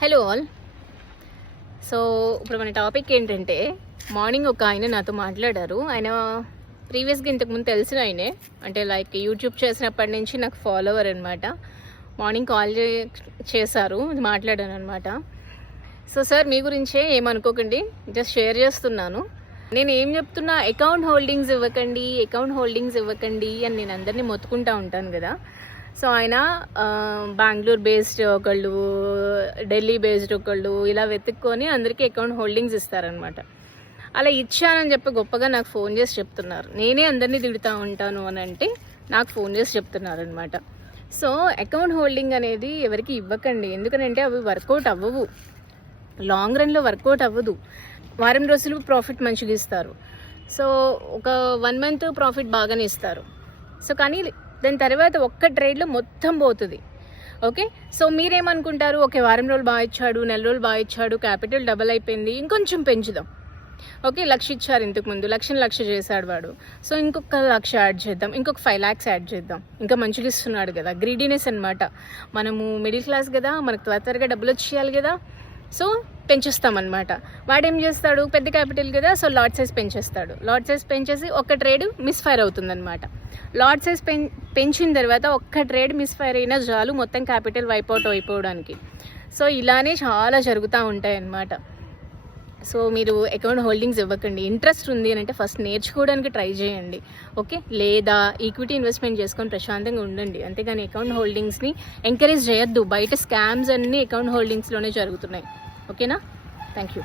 Hello all. So ఇప్పుడు మన topic ఏంటంటే, మార్నింగ్ ఒక ఆయన నాతో మాట్లాడారు. ఆయన ప్రీవియస్గా ఇంతకుముందు తెలిసిన ఆయనే, అంటే లైక్ యూట్యూబ్ చేసినప్పటి నుంచి నాకు ఫాలోవర్ అనమాట. మార్నింగ్ కాల్ చేశారు, మాట్లాడాను అనమాట. సో సార్, మీ గురించే ఏమనుకోకండి, జస్ట్ షేర్ చేస్తున్నాను. నేను ఏం చెప్తున్నా, అకౌంట్ హోల్డింగ్స్ ఇవ్వకండి అని నేను అందరినీ మొత్తుకుంటా ఉంటాను కదా. సో ఆయన బెంగళూరు బేస్డ్ ఒకళ్ళు, ఢిల్లీ బేస్డ్ ఒకళ్ళు, ఇలా వెతుక్కొని అందరికీ అకౌంట్ హోల్డింగ్స్ ఇస్తారనమాట. అలా ఇచ్చానని చెప్పి గొప్పగా నాకు ఫోన్ చేసి చెప్తున్నారు. నేనే అందరినీ తిడుతూ ఉంటాను అని అంటే నాకు ఫోన్ చేసి చెప్తున్నారు అనమాట. సో అకౌంట్ హోల్డింగ్ అనేది ఎవరికి ఇవ్వకండి, ఎందుకంటే అవి వర్కౌట్ అవ్వవు, లాంగ్ రన్లో వర్కౌట్ అవ్వదు. వారం రోజులు ప్రాఫిట్ మంచిగా ఇస్తారు, సో ఒక 1 month ప్రాఫిట్ బాగానే ఇస్తారు. సో కానీ దాని తర్వాత ఒక్క ట్రేడ్లో మొత్తం పోతుంది. ఓకే, సో మీరేమనుకుంటారు, ఓకే వారం రోజులు బాగా ఇచ్చాడు, నెల రోజులు బాగా ఇచ్చాడు, క్యాపిటల్ డబల్ అయిపోయింది, ఇంకొంచెం పెంచుదాం. ఓకే, 1,00,000 ఇచ్చారు ఇంతకుముందు, 1,00,000 చేశాడు వాడు, సో ఇంకొక 1,00,000 యాడ్ చేద్దాం, ఇంకొక 5 lakhs యాడ్ చేద్దాం, ఇంకా మంచిగా ఇస్తున్నాడు కదా. గ్రీడీనెస్ అనమాట. మనము మిడిల్ క్లాస్ కదా, మనకు త్వరగా డబ్బులు వచ్చేయాలి కదా, సో పెంచేస్తామన్నమాట. వాడేం చేస్తాడు, పెద్ద క్యాపిటల్ కదా, సో లాట్ సైజ్ పెంచేస్తాడు. లాట్ సైజ్ పెంచేసి ఒక్క ట్రేడ్ మిస్ఫైర్ అవుతుందన్నమాట. లాట్ సైజ్ పెంచిన తర్వాత ఒక్క ట్రేడ్ మిస్ఫైర్ అయినా చాలు మొత్తం క్యాపిటల్ వైప్అవుట్ అయిపోవడానికి. సో ఇలానే చాలా జరుగుతూ ఉంటాయి అన్నమాట. సో మీరు అకౌంట్ హోల్డింగ్స్ ఇవ్వకండి. ఇంట్రెస్ట్ ఉంది అని అంటే ఫస్ట్ నేర్చుకోవడానికి ట్రై చేయండి. ఓకే, లేదా ఈక్విటీ ఇన్వెస్ట్మెంట్ చేసుకొని ప్రశాంతంగా ఉండండి, అంతేగాని అకౌంట్ హోల్డింగ్స్ని ఎంకరేజ్ చేయొద్దు. బయట స్కామ్స్ అన్నీ అకౌంట్ హోల్డింగ్స్లోనే జరుగుతున్నాయి. ఓకేనా, థ్యాంక్ యూ.